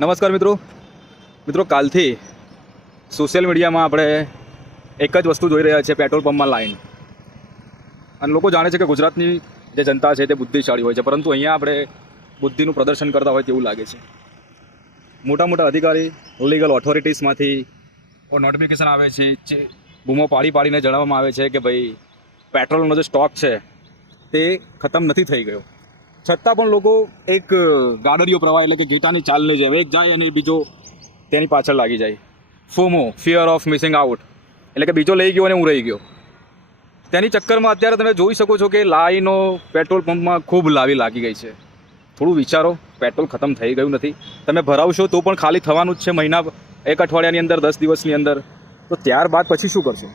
નમસ્કાર મિત્રો કાલથી સોશિયલ મીડિયામાં આપણે એક જ વસ્તુ જોઈ રહ્યા છીએ, પેટ્રોલ પંપમાં લાઈન. અને લોકો જાણે છે કે ગુજરાતની જે જનતા છે તે બુદ્ધિશાળી હોય છે, પરંતુ અહીંયા આપણે બુદ્ધિનું પ્રદર્શન કરતા હોય તેવું લાગે છે. મોટા મોટા અધિકારી, લીગલ ઓથોરિટીઝમાંથી નોટિફિકેશન આવે છે, બૂમો પાડીને જણાવવામાં આવે છે કે ભાઈ પેટ્રોલનો જે સ્ટોક છે તે ખતમ નથી થઈ ગયો, છતાં પણ લોકો એક ગાડરીઓ પ્રવાહ એટલે કે ગીટાની ચાલને જેમ એક જાય અને બીજો તેની પાછળ લાગી જાય. FOMO, fear of missing out, એટલે કે બીજો લઈ ગયો અને હું રહી ગયો. તેની ચક્કરમાં અત્યારે તમે જોઈ શકો છો કે લાઈનો પેટ્રોલ પંપમાં ખૂબ લાગી ગઈ છે. થોડું વિચારો, પેટ્રોલ ખતમ થઈ ગયું નથી. તમે ભરાવશો તો પણ ખાલી થવાનું જ છે મહિના, એક અઠવાડિયાની અંદર, 10 દિવસની અંદર. તો ત્યારબાદ પછી શું કરશો?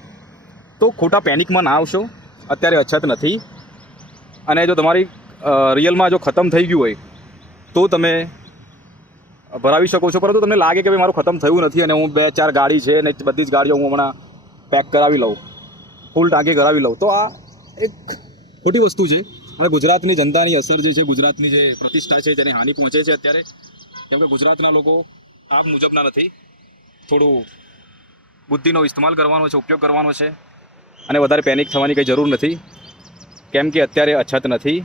તો ખોટા પેનિકમાં ના આવશો. અત્યારે અછત નથી, અને જો તમારી રિયલમાં જો ખતમ થઈ ગયું હોય તો તમે ભરાવી શકો છો. પરંતુ તમને લાગે કે ભાઈ મારું ખતમ થયું નથી અને હું 2-4 ગાડી છે અને બધી જ ગાડીઓ હું હમણાં પેક કરાવી લઉં, ફૂલ ટાંકી કરાવી લઉં, તો આ એક ખોટી વસ્તુ છે. હવે ગુજરાતની જનતાની અસર જે છે, ગુજરાતની જે પ્રતિષ્ઠા છે તેની હાનિ પહોંચે છે અત્યારે, કેમ કે ગુજરાતના લોકો આ મુજબના નથી. થોડું બુદ્ધિનો ઇસ્તેમાલ કરવાનો છે, ઉપયોગ કરવાનો છે, અને વધારે પેનિક થવાની કંઈ જરૂર નથી, કેમ કે અત્યારે અછત નથી.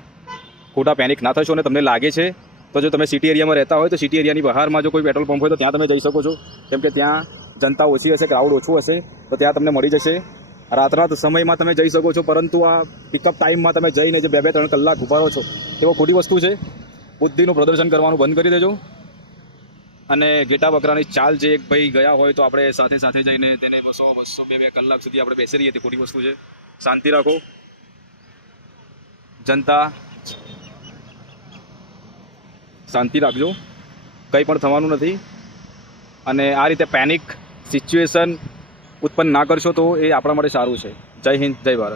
ખોટા પેનિક ના થશો. અને તમને લાગે છે તો જો તમે સિટી એરિયામાં રહેતા હોય તો સિટી એરિયાની બહારમાં જો કોઈ પેટ્રોલ પંપ હોય તો ત્યાં તમે જઈ શકો છો, કેમ કે ત્યાં જનતા ઓછી હશે, ક્રાઉડ ઓછું હશે, તો ત્યાં તમને મળી જશે. રાત સમયમાં તમે જઈ શકો છો, પરંતુ આ પિકઅપ ટાઈમમાં તમે જઈને જે 2-3 કલાક ઉભા રહો છો તેઓ ખોટી વસ્તુ છે. બુદ્ધિનું પ્રદર્શન કરવાનું બંધ કરી દેજો. અને ઘેટા બકરાની ચાલ જે એક ભાઈ ગયા હોય તો આપણે સાથે જઈને તેને 200-2 કલાક સુધી આપણે બેસી રહીએ તે ખોટી વસ્તુ છે. શાંતિ રાખો. જનતા શાંતિ રાખજો, કંઈ પણ થવાનું નથી. અને આ રીતે પેનિક સિચ્યુએશન ઉત્પન્ન ના કરશો તો એ આપણા માટે સારું છે. જય હિન્દ, જય ભારત.